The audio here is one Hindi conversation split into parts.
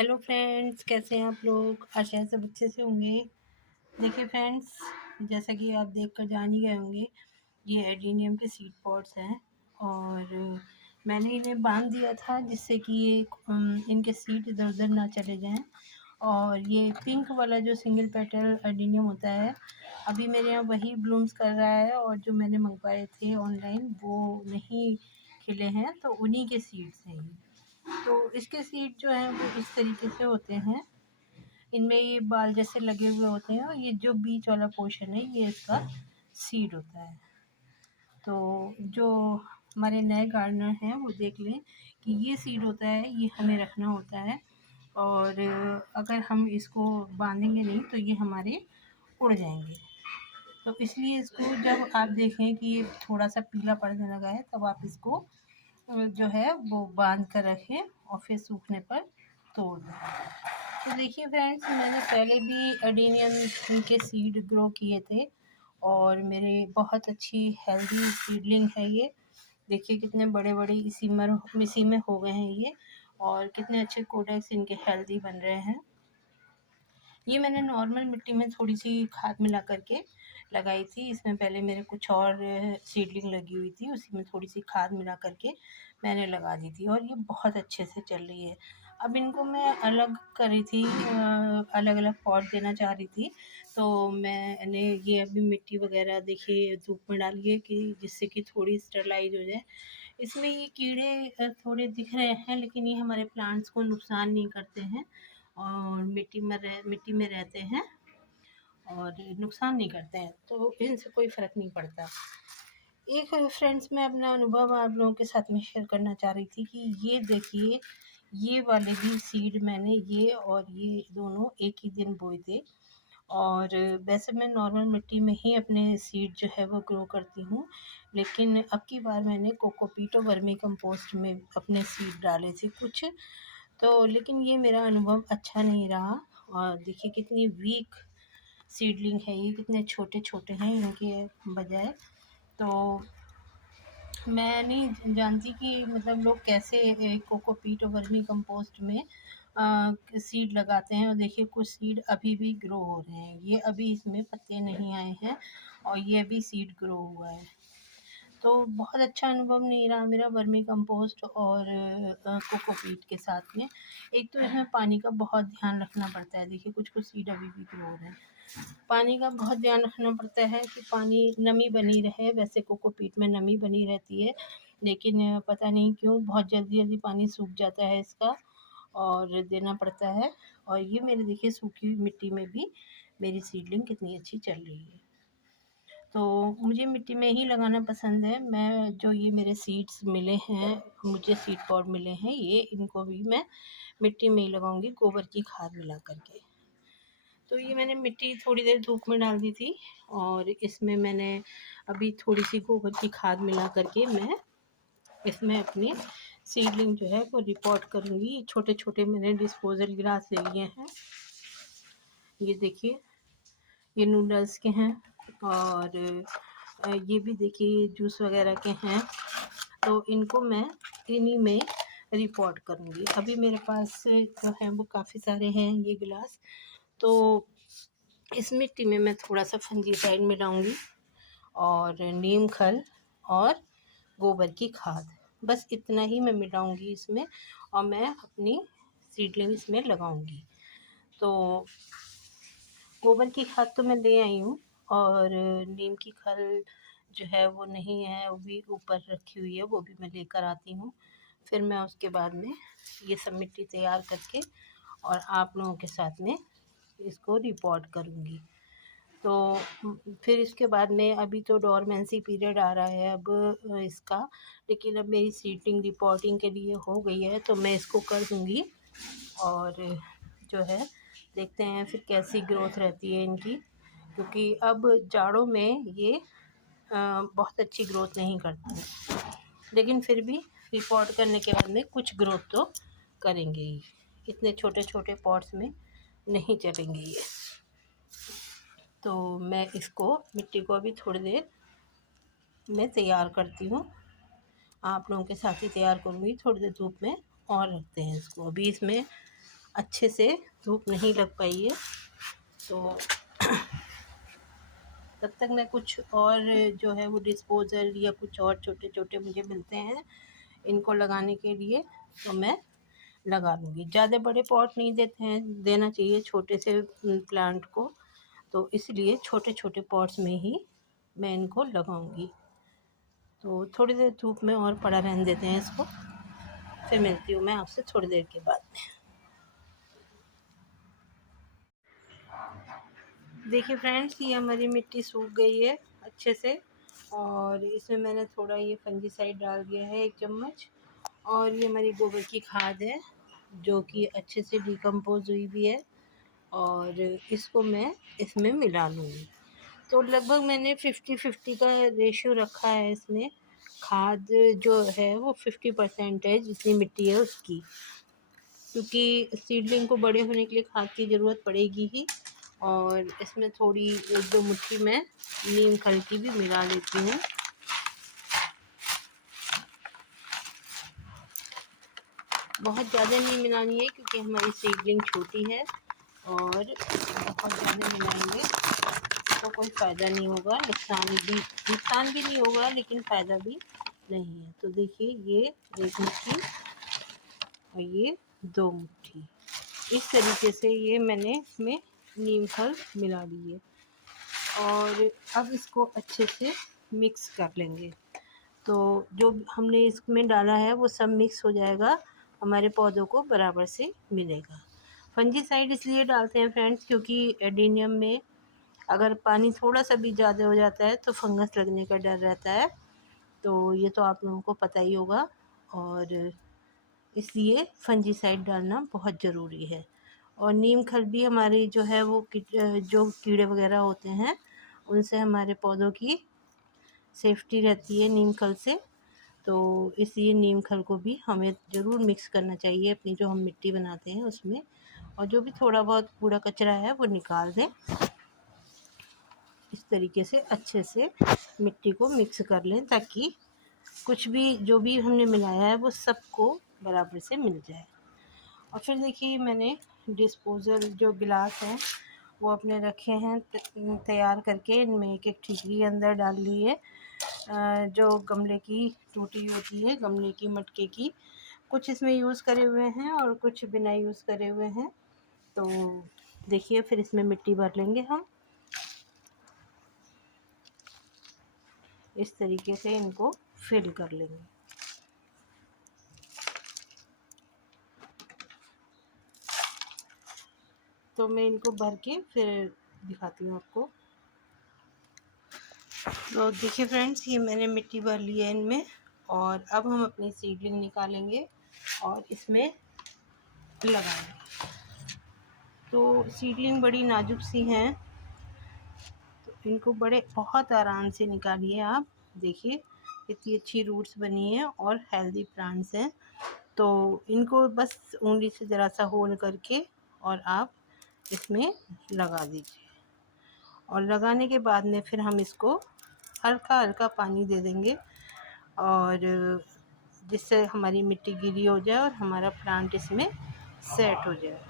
हेलो फ्रेंड्स, कैसे हैं आप लोग। आशा है सब अच्छे से होंगे। देखिए फ्रेंड्स, जैसा कि आप देख कर जान ही गए होंगे, ये एडीनियम के सीड पॉट्स हैं और मैंने इन्हें बांध दिया था जिससे कि ये इनके सीड इधर उधर ना चले जाएं। और ये पिंक वाला जो सिंगल पेटल एडीनियम होता है, अभी मेरे यहाँ वही ब्लूम्स कर रहा है और जो मैंने मंगवाए थे ऑनलाइन वो नहीं खिले हैं, तो उन्हीं के सीड्स हैं ये। तो इसके सीड जो हैं वो इस तरीके से होते हैं, इनमें ये बाल जैसे लगे हुए होते हैं और ये जो बीच वाला पोर्शन है ये इसका सीड होता है। तो जो हमारे नए गार्डनर हैं वो देख लें कि ये सीड होता है, ये हमें रखना होता है और अगर हम इसको बांधेंगे नहीं तो ये हमारे उड़ जाएंगे। तो इसलिए इसको जब आप देखें कि ये थोड़ा सा पीला पड़ने लगा है तब आप इसको जो है वो बांध कर रखें और फिर सूखने पर तोड़ दें। तो देखिए फ्रेंड्स, मैंने पहले भी एडेनियम के सीड ग्रो किए थे और मेरे बहुत अच्छी हेल्दी सीडलिंग है ये। देखिए कितने बड़े बड़े इसी में हो गए हैं ये, और कितने अच्छे कोडेक्स इनके हेल्दी बन रहे हैं। ये मैंने नॉर्मल मिट्टी में थोड़ी सी खाद मिला करके लगाई थी। इसमें पहले मेरे कुछ और सीडलिंग लगी हुई थी, उसी में थोड़ी सी खाद मिला करके मैंने लगा दी थी और ये बहुत अच्छे से चल रही है। अब इनको मैं अलग कर रही थी, अलग अलग पॉट देना चाह रही थी, तो मैंने ये अभी मिट्टी वगैरह देखिए धूप में डाली है कि जिससे कि थोड़ी स्टेरलाइज हो जाए। इसमें ये कीड़े थोड़े दिख रहे हैं लेकिन ये हमारे प्लांट्स को नुकसान नहीं करते हैं और मिट्टी में रहते हैं और नुकसान नहीं करते हैं, तो इनसे कोई फ़र्क नहीं पड़ता। एक फ्रेंड्स, मैं अपना अनुभव आप लोगों के साथ में शेयर करना चाह रही थी कि ये देखिए, ये वाले भी सीड मैंने ये और ये दोनों एक ही दिन बोए थे। और वैसे मैं नॉर्मल मिट्टी में ही अपने सीड जो है वो ग्रो करती हूँ, लेकिन अब की बार मैंने कोकोपीट और वर्मी कंपोस्ट में अपने सीड डाले थे कुछ। तो लेकिन ये मेरा अनुभव अच्छा नहीं रहा और देखिए कितनी वीक सीडलिंग है ये, कितने छोटे छोटे हैं इनके बजाय। तो मैं नहीं जानती कि मतलब लोग कैसे कोकोपीट और वर्मी कंपोस्ट में सीड लगाते हैं। और देखिए कुछ सीड अभी भी ग्रो हो रहे हैं, ये अभी इसमें पत्ते नहीं आए हैं और ये भी सीड ग्रो हुआ है। तो बहुत अच्छा अनुभव नहीं रहा मेरा वर्मी कंपोस्ट और कोकोपीट के साथ में। एक तो इसमें पानी का बहुत ध्यान रखना पड़ता है, देखिए कुछ कुछ सीड अभी भी ग्रो हो रहे हैं। पानी का बहुत ध्यान रखना पड़ता है कि पानी नमी बनी रहे, वैसे कोकोपीट में नमी बनी रहती है लेकिन पता नहीं क्यों बहुत जल्दी जल्दी पानी सूख जाता है इसका और देना पड़ता है। और ये मेरे देखिए सूखी हुई मिट्टी में भी मेरी सीडलिंग कितनी अच्छी चल रही है। तो मुझे मिट्टी में ही लगाना पसंद है। मैं जो ये मेरे सीड्स मिले हैं, मुझे सीड पॉट मिले हैं, ये इनको भी मैं मिट्टी में ही लगाऊंगी गोबर की खाद मिला करके। तो ये मैंने मिट्टी थोड़ी देर धूप में डाल दी थी और इसमें मैंने अभी थोड़ी सी गोबर की खाद मिला करके मैं इसमें अपनी सीडलिंग जो है वो रिपोर्ट करूँगी। छोटे छोटे मैंने डिस्पोजल गिलास ले लिए हैं, ये देखिए ये नूडल्स के हैं और ये भी देखिए जूस वगैरह के हैं। तो इनको मैं इन्हीं में रिपोर्ट करूँगी। अभी मेरे पास जो है वो काफ़ी सारे हैं ये गिलास। तो इस मिट्टी में मैं थोड़ा सा फंजीसाइड मिलाऊंगी और नीम खल और गोबर की खाद, बस इतना ही मैं मिलाऊंगी इसमें और मैं अपनी सीडलिंग इसमें लगाऊंगी। तो गोबर की खाद तो मैं ले आई हूँ और नीम की खल जो है वो नहीं है, वो भी ऊपर रखी हुई है, वो भी मैं लेकर आती हूँ। फिर मैं उसके बाद में ये सब मिट्टी तैयार करके और आप लोगों के साथ में इसको रिपोर्ट करूँगी। तो फिर इसके बाद में अभी तो डोरमेंसी पीरियड आ रहा है अब इसका, लेकिन अब मेरी सीडलिंग रिपोर्टिंग के लिए हो गई है तो मैं इसको कर दूँगी और जो है देखते हैं फिर कैसी ग्रोथ रहती है इनकी, क्योंकि अब जाड़ों में ये बहुत अच्छी ग्रोथ नहीं करते हैं, लेकिन फिर भी रिपोर्ट करने के बाद में कुछ ग्रोथ तो करेंगे ही। इतने छोटे छोटे पॉट्स में नहीं चलेंगे ये। तो मैं इसको मिट्टी को अभी थोड़ी देर में तैयार करती हूँ, आप लोगों के साथ ही तैयार करूँगी। थोड़ी देर धूप में और रखते हैं इसको। अभी इसमें अच्छे से धूप नहीं लग पाई है, तो तब तक मैं कुछ और जो है वो डिस्पोज़ल या कुछ और छोटे छोटे मुझे मिलते हैं इनको लगाने के लिए, तो मैं लगा लूँगी। ज़्यादा बड़े पॉट नहीं देना चाहिए छोटे से प्लांट को, तो इसलिए छोटे छोटे पॉट्स में ही मैं इनको लगाऊंगी। तो थोड़ी देर धूप में और पड़ा रहने देते हैं इसको, फिर मिलती हूँ मैं आपसे थोड़ी देर के बाद में। देखिए फ्रेंड्स, ये हमारी मिट्टी सूख गई है अच्छे से, और इसमें मैंने थोड़ा ये फंजीसाइड डाल दिया है 1 चम्मच, और ये हमारी गोबर की खाद है जो कि अच्छे से डिकम्पोज हुई भी है, और इसको मैं इसमें मिला लूँगी। तो लगभग मैंने 50-50 का रेशियो रखा है इसमें। खाद जो है वो 50% है जितनी मिट्टी है उसकी, क्योंकि सीडलिंग को बड़े होने के लिए खाद की ज़रूरत पड़ेगी ही। और इसमें थोड़ी 1-2 मुट्ठी मैं नीम खल की भी मिला लेती हूँ। बहुत ज़्यादा नहीं मिलानी है क्योंकि हमारी सीडलिंग छोटी है, और बहुत ज़्यादा मिलाएंगे तो कोई फ़ायदा नहीं होगा, नुकसान भी नहीं होगा लेकिन फ़ायदा भी नहीं है। तो देखिए, ये 1 मुट्ठी और ये 2 मुट्ठी, इस तरीके से ये मैंने इसमें नीम खल मिला ली है, और अब इसको अच्छे से मिक्स कर लेंगे। तो जो हमने इसमें डाला है वो सब मिक्स हो जाएगा, हमारे पौधों को बराबर से मिलेगा। फंजीसाइड इसलिए डालते हैं फ्रेंड्स क्योंकि एडेनियम में अगर पानी थोड़ा सा भी ज़्यादा हो जाता है तो फंगस लगने का डर रहता है, तो ये तो आप लोगों को पता ही होगा, और इसलिए फंजीसाइड डालना बहुत ज़रूरी है। और नीम खल भी हमारी जो है वो जो कीड़े वगैरह होते हैं उनसे हमारे पौधों की सेफ्टी रहती है नीम खल से, तो इसलिए नीम खल को भी हमें ज़रूर मिक्स करना चाहिए अपनी जो हम मिट्टी बनाते हैं उसमें, और जो भी थोड़ा बहुत कूड़ा कचरा है वो निकाल दें। इस तरीके से अच्छे से मिट्टी को मिक्स कर लें ताकि कुछ भी जो भी हमने मिलाया है वो सबको बराबर से मिल जाए। और फिर देखिए, मैंने डिस्पोज़ल जो गिलास हैं वो अपने रखे हैं तैयार करके, इनमें एक एक ठीकरी अंदर डाल ली है, जो गमले की टूटी होती है, गमले की मटके की, कुछ इसमें यूज़ करे हुए हैं और कुछ बिना यूज़ करे हुए हैं। तो देखिए, फिर इसमें मिट्टी भर लेंगे हम, इस तरीके से इनको फिल कर लेंगे। तो मैं इनको भर के फिर दिखाती हूँ आपको। तो देखिए फ्रेंड्स, ये मैंने मिट्टी भर ली है इनमें, और अब हम अपनी सीडलिंग निकालेंगे और इसमें लगाएंगे। तो सीडलिंग बड़ी नाजुक सी हैं, तो इनको बड़े बहुत आराम से निकालिए आप। देखिए कितनी अच्छी रूट्स बनी है और हेल्दी प्लांट्स हैं। तो इनको बस उंगली से ज़रा सा होल करके और आप इसमें लगा दीजिए, और लगाने के बाद में फिर हम इसको हल्का हल्का पानी दे देंगे, और जिससे हमारी मिट्टी गीली हो जाए और हमारा प्लांट इसमें सेट हो जाए।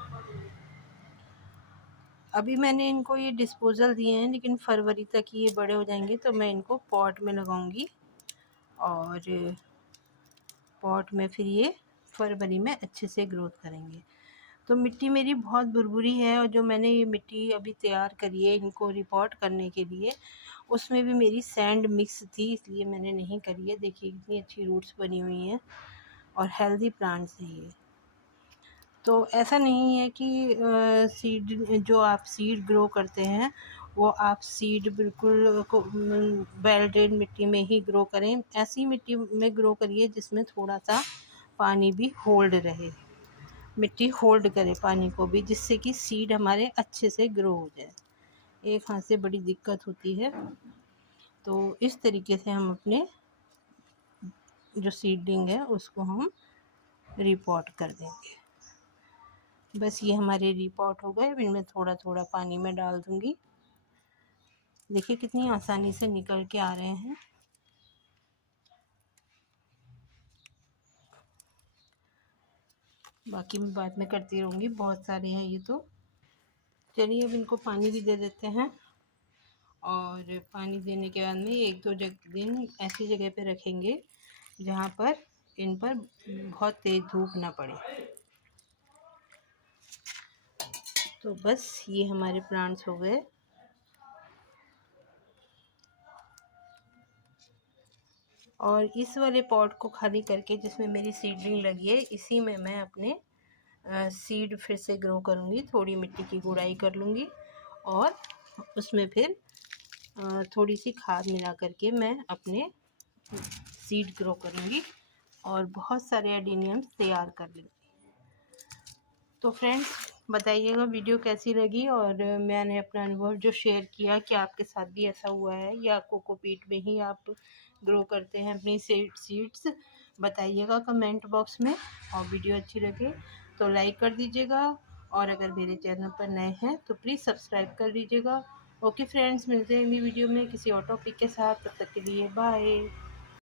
अभी मैंने इनको ये डिस्पोज़ल दिए हैं, लेकिन फरवरी तक ये बड़े हो जाएंगे तो मैं इनको पॉट में लगाऊंगी, और पॉट में फिर ये फरवरी में अच्छे से ग्रोथ करेंगे। तो मिट्टी मेरी बहुत भुरभुरी है, और जो मैंने ये मिट्टी अभी तैयार करी है इनको रिपोर्ट करने के लिए, उसमें भी मेरी सैंड मिक्स थी, इसलिए मैंने नहीं करी है। देखिए कितनी अच्छी रूट्स बनी हुई हैं और हेल्दी प्लांट्स हैं ये। तो ऐसा नहीं है कि सीड जो आप सीड ग्रो करते हैं वो आप सीड बिल्कुल को वेल ड्रेन मिट्टी में ही ग्रो करें। ऐसी मिट्टी में ग्रो करिए जिसमें थोड़ा सा पानी भी होल्ड रहे, मिट्टी होल्ड करे पानी को भी, जिससे कि सीड हमारे अच्छे से ग्रो हो जाए। एक हाथ से बड़ी दिक्कत होती है, तो इस तरीके से हम अपने जो सीडलिंग है उसको हम रिपोर्ट कर देंगे। बस ये हमारे रिपोर्ट हो गए। अब इनमें थोड़ा थोड़ा पानी में डाल दूंगी। देखिए कितनी आसानी से निकल के आ रहे हैं। बाकी मैं बाद में करती रहूँगी, बहुत सारे हैं ये तो। चलिए अब इनको पानी भी दे देते हैं, और पानी देने के बाद में 1-2 दिन ऐसी जगह पे रखेंगे जहाँ पर इन पर बहुत तेज़ धूप ना पड़े। तो बस ये हमारे प्लांट्स हो गए। और इस वाले पॉट को खाली करके जिसमें मेरी सीडलिंग लगी है, इसी में मैं अपने सीड फिर से ग्रो करूँगी। थोड़ी मिट्टी की गुड़ाई कर लूँगी और उसमें फिर थोड़ी सी खाद मिला करके मैं अपने सीड ग्रो करूँगी और बहुत सारे एडेनियम्स तैयार कर लूँगी। तो फ्रेंड्स बताइएगा वीडियो कैसी लगी, और मैंने अपना अनुभव जो शेयर किया, कि आपके साथ भी ऐसा हुआ है या कोकोपीट में ही आप ग्रो करते हैं अपनी सीड्स, बताइएगा कमेंट बॉक्स में। और वीडियो अच्छी लगे तो लाइक कर दीजिएगा, और अगर मेरे चैनल पर नए हैं तो प्लीज़ सब्सक्राइब कर लीजिएगा। ओके फ्रेंड्स, मिलते हैं अगली वीडियो में किसी और टॉपिक के साथ। तब तक के लिए बाय।